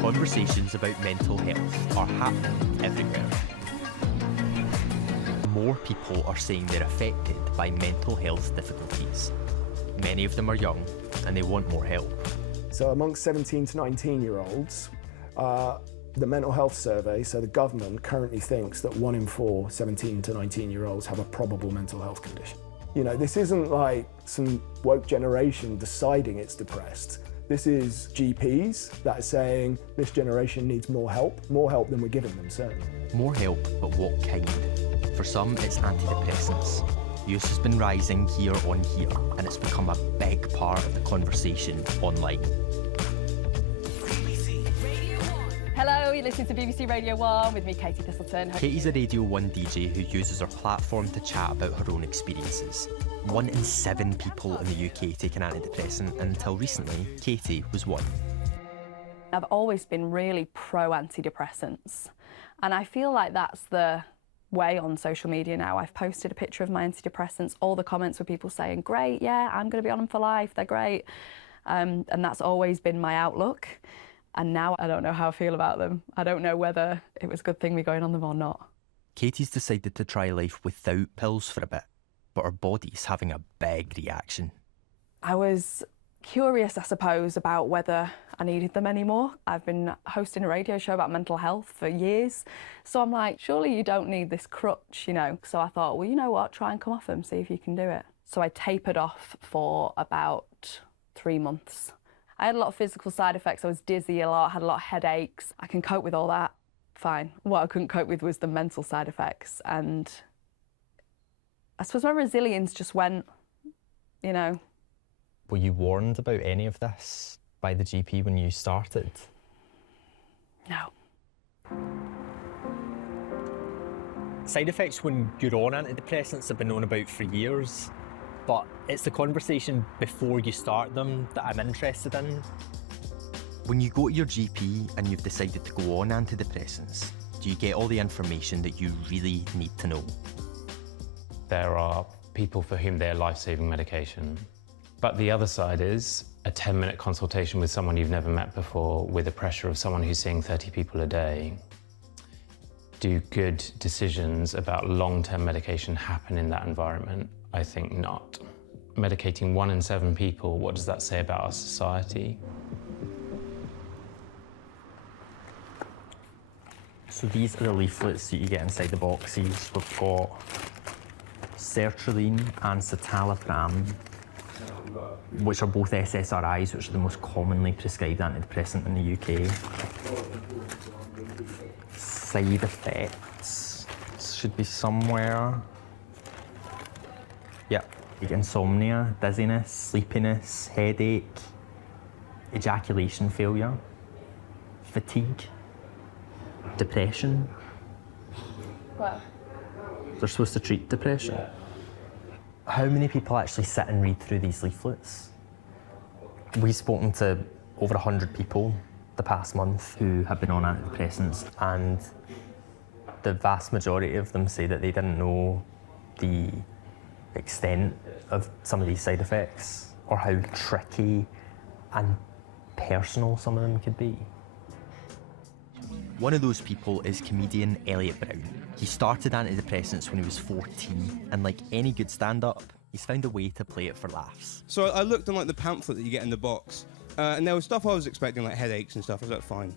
Conversations about mental health are happening everywhere. More people are saying they're affected by mental health difficulties. Many of them are young and they want more help. So amongst 17 to 19-year-olds, the mental health survey, so the government currently thinks that 1 in 4 17 to 19-year-olds have a probable mental health condition. You know, this isn't like some woke generation deciding it's depressed. This is GPs that are saying this generation needs more help than we're giving them, certainly. More help, but what kind? For some, it's antidepressants. Use has been rising year on year, and it's become a big part of the conversation online. Hello, you're listening to BBC Radio 1 with me, Katie Thistleton. Katie's a Radio 1 DJ who uses her platform to chat about her own experiences. 1 in 7 people in the UK take an antidepressant, and until recently, Katie was one. I've always been really pro-antidepressants, and I feel like that's the way on social media now. I've posted a picture of my antidepressants, all the comments were people saying, great, yeah, I'm going to be on them for life, they're great. And that's always been my outlook. And now I don't know how I feel about them. I don't know whether it was a good thing me going on them or not. Katie's decided to try life without pills for a bit, but her body's having a big reaction. I was curious, I suppose, about whether I needed them anymore. I've been hosting a radio show about mental health for years, so I'm like, surely you don't need this crutch, you know? So I thought, well, you know what, try and come off them, see if you can do it. So I tapered off for about 3 months. I had a lot of physical side effects. I was dizzy a lot, had a lot of headaches. I can cope with all that, fine. What I couldn't cope with was the mental side effects, and I suppose my resilience just went, you know. Were you warned about any of this by the GP when you started? No. Side effects when you're on antidepressants have been known about for years, but it's the conversation before you start them that I'm interested in. When you go to your GP and you've decided to go on antidepressants, do you get all the information that you really need to know? There are people for whom they're life-saving medication. But the other side is a 10-minute consultation with someone you've never met before, with the pressure of someone who's seeing 30 people a day. Do good decisions about long-term medication happen in that environment? I think not. Medicating 1 in 7 people, what does that say about our society? So these are the leaflets that you get inside the boxes. We've got sertraline and citalopram, which are both SSRIs, which are the most commonly prescribed antidepressant in the UK. Side effects should be somewhere. Yep. Like insomnia, dizziness, sleepiness, headache, ejaculation failure, fatigue, depression. Well, They're supposed to treat depression. How many people actually sit and read through these leaflets? We've spoken to over 100 people the past month who have been on antidepressants, and the vast majority of them say that they didn't know the extent of some of these side effects or how tricky and personal some of them could be. One of those people is comedian Elliot Brown. He started antidepressants when he was 14, and like any good stand-up, he's found a way to play it for laughs. So I looked on like the pamphlet that you get in the box, and there was stuff I was expecting, like headaches and stuff. I was like, fine.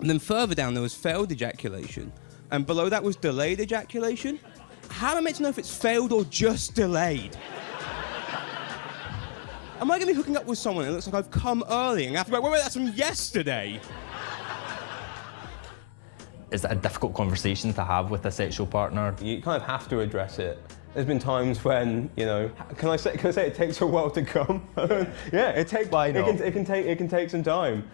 And then further down there was failed ejaculation, and below that was delayed ejaculation. How am I meant to know if it's failed or just delayed? Am I going to be hooking up with someone and it looks like I've come early and I have to go, wait, that's from yesterday? Is it a difficult conversation to have with a sexual partner? You kind of have to address it. There's been times when, you know, can I say it takes a while to come? Yeah, it can take some time.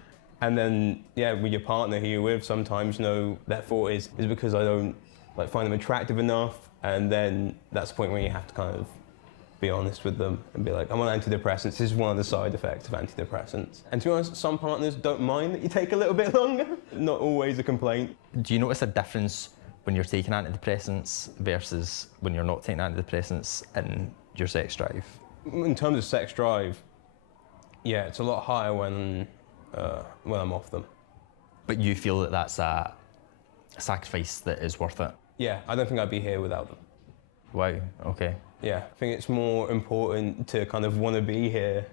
And then, yeah, with your partner who you're with, sometimes, you know, that thought is because I don't like find them attractive enough, and then that's the point where you have to kind of be honest with them and be like, I'm on antidepressants, this is one of the side effects of antidepressants. And to be honest, some partners don't mind that you take a little bit longer. Not always a complaint. Do you notice a difference when you're taking antidepressants versus when you're not taking antidepressants in your sex drive? In terms of sex drive, yeah, it's a lot higher when I'm off them. But you feel that that's a sacrifice that is worth it? Yeah, I don't think I'd be here without them. Wow, okay. Yeah, I think it's more important to kind of want to be here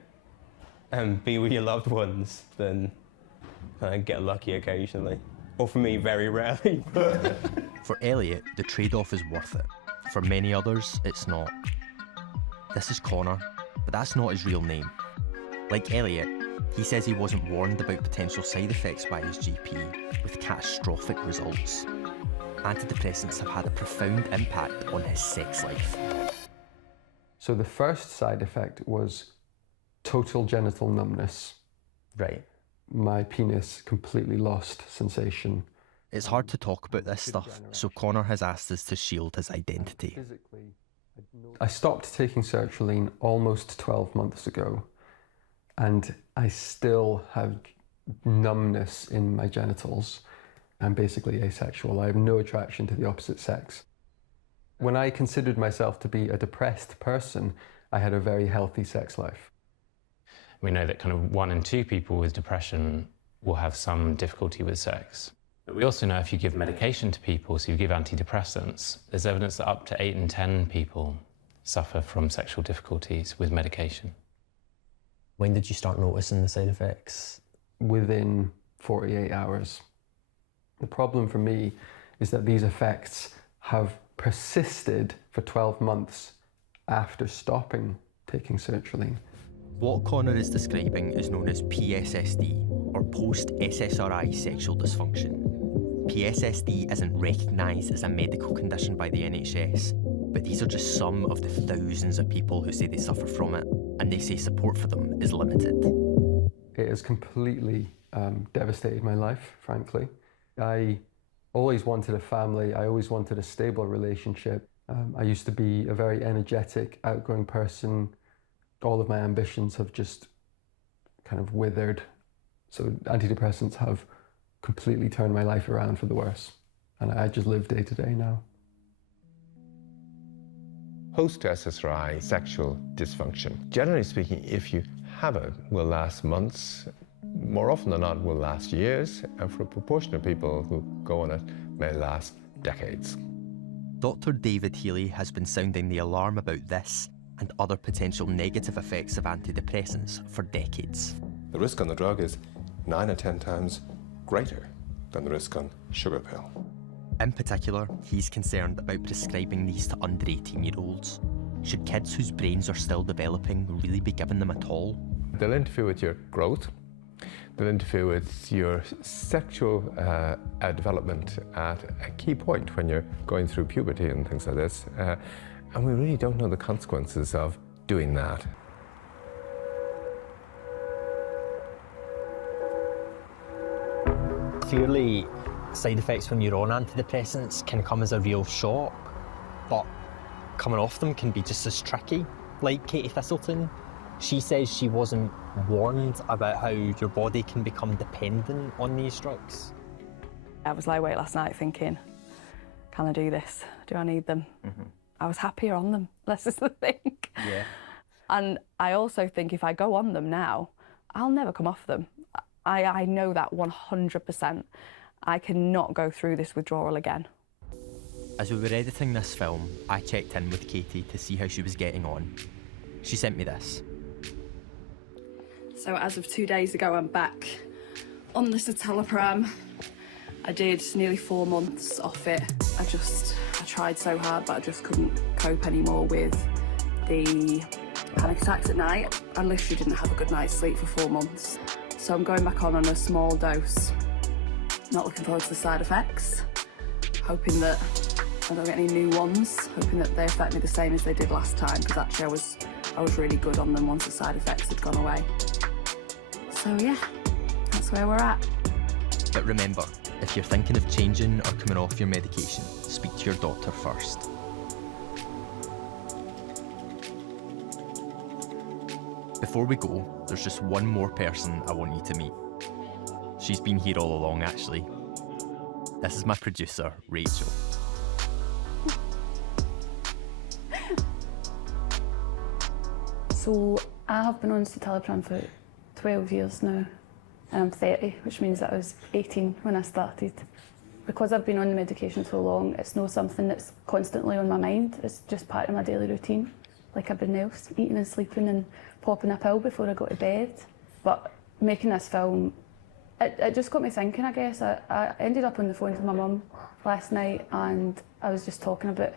and be with your loved ones than kind of get lucky occasionally. Or for me, very rarely. For Elliot, the trade-off is worth it. For many others, it's not. This is Connor, but that's not his real name. Like Elliot, he says he wasn't warned about potential side effects by his GP, with catastrophic results. Antidepressants have had a profound impact on his sex life. So the first side effect was total genital numbness. Right. My penis completely lost sensation. It's hard to talk about this stuff, so Connor has asked us to shield his identity. I stopped taking sertraline almost 12 months ago, and I still have numbness in my genitals. I'm basically asexual. I have no attraction to the opposite sex. When I considered myself to be a depressed person, I had a very healthy sex life. We know that kind of 1 in 2 people with depression will have some difficulty with sex. But we also know if you give medication to people, so you give antidepressants, there's evidence that up to 8 in 10 people suffer from sexual difficulties with medication. When did you start noticing the side effects? Within 48 hours. The problem for me is that these effects have persisted for 12 months after stopping taking sertraline. What Connor is describing is known as PSSD, or Post-SSRI sexual dysfunction. PSSD isn't recognised as a medical condition by the NHS, but these are just some of the thousands of people who say they suffer from it, and they say support for them is limited. It has completely devastated my life, frankly. I always wanted a family, I always wanted a stable relationship. I used to be a very energetic, outgoing person. All of my ambitions have just kind of withered. So antidepressants have completely turned my life around for the worse. And I just live day to day now. Post-SSRI sexual dysfunction, generally speaking, if you have it, will last months. More often than not, will last years. And for a proportion of people who go on it, may last decades. Dr. David Healy has been sounding the alarm about this and other potential negative effects of antidepressants for decades. The risk on the drug is 9 or 10 times greater than the risk on sugar pill. In particular, he's concerned about prescribing these to under 18-year-olds. Should kids whose brains are still developing really be given them at all? They'll interfere with your growth. They'll interfere with your sexual development at a key point when you're going through puberty and things like this. And we really don't know the consequences of doing that. Clearly, side effects when you're on antidepressants can come as a real shock, but coming off them can be just as tricky. Like Katie Thistleton, she says she wasn't warned about how your body can become dependent on these drugs. I was lightweight last night thinking, can I do this? Do I need them? I was happier on them, this is the thing. Yeah. And I also think if I go on them now, I'll never come off them. I know that 100%. I cannot go through this withdrawal again. As we were editing this film, I checked in with Katie to see how she was getting on. She sent me this. So as of 2 days ago, I'm back on the citalopram. I did nearly 4 months off it. I tried so hard, but I just couldn't cope anymore with the panic attacks at night. I literally didn't have a good night's sleep for 4 months. So I'm going back on a small dose. Not looking forward to the side effects. Hoping that I don't get any new ones. Hoping that they affect me the same as they did last time, because actually I was really good on them once the side effects had gone away. So yeah, that's where we're at. But remember, if you're thinking of changing or coming off your medication, speak to your doctor first. Before we go, there's just one more person I want you to meet. She's been here all along, actually. This is my producer, Rachel. So I have been on citalopram for 12 years now. and I'm 30, which means that I was 18 when I started. Because I've been on the medication so long, it's not something that's constantly on my mind. It's just part of my daily routine, like everything else, eating and sleeping and popping a pill before I go to bed. But making this film, it just got me thinking, I guess. I ended up on the phone to my mum last night, and I was just talking about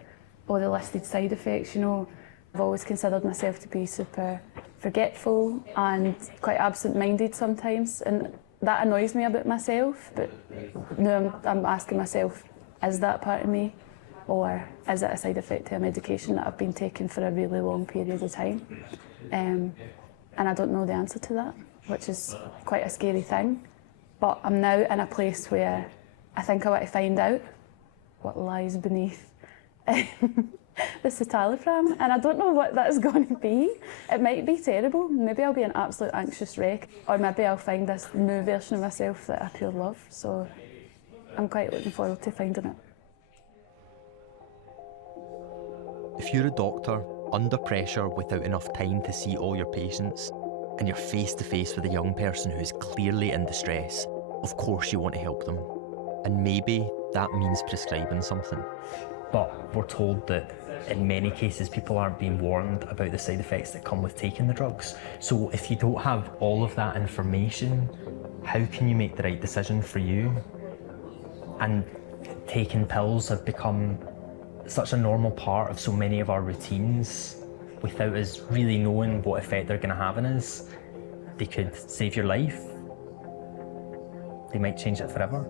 all the listed side effects. You know, I've always considered myself to be super forgetful and quite absent-minded sometimes, and that annoys me about myself. But now I'm asking myself, is that part of me, or is it a side effect to a medication that I've been taking for a really long period of time? And I don't know the answer to that, which is quite a scary thing. But I'm now in a place where I think I want to find out what lies beneath the citalopram, and I don't know what that's going to be. It might be terrible. Maybe I'll be an absolute anxious wreck, or maybe I'll find this new version of myself that I pure love. So I'm quite looking forward to finding it. If you're a doctor under pressure without enough time to see all your patients, and you're face to face with a young person who's clearly in distress, of course you want to help them. And maybe that means prescribing something. But we're told that in many cases people aren't being warned about the side effects that come with taking the drugs. So if you don't have all of that information, how can you make the right decision for you? And taking pills have become such a normal part of so many of our routines without us really knowing what effect they're going to have on us. They could save your life. They might change it forever.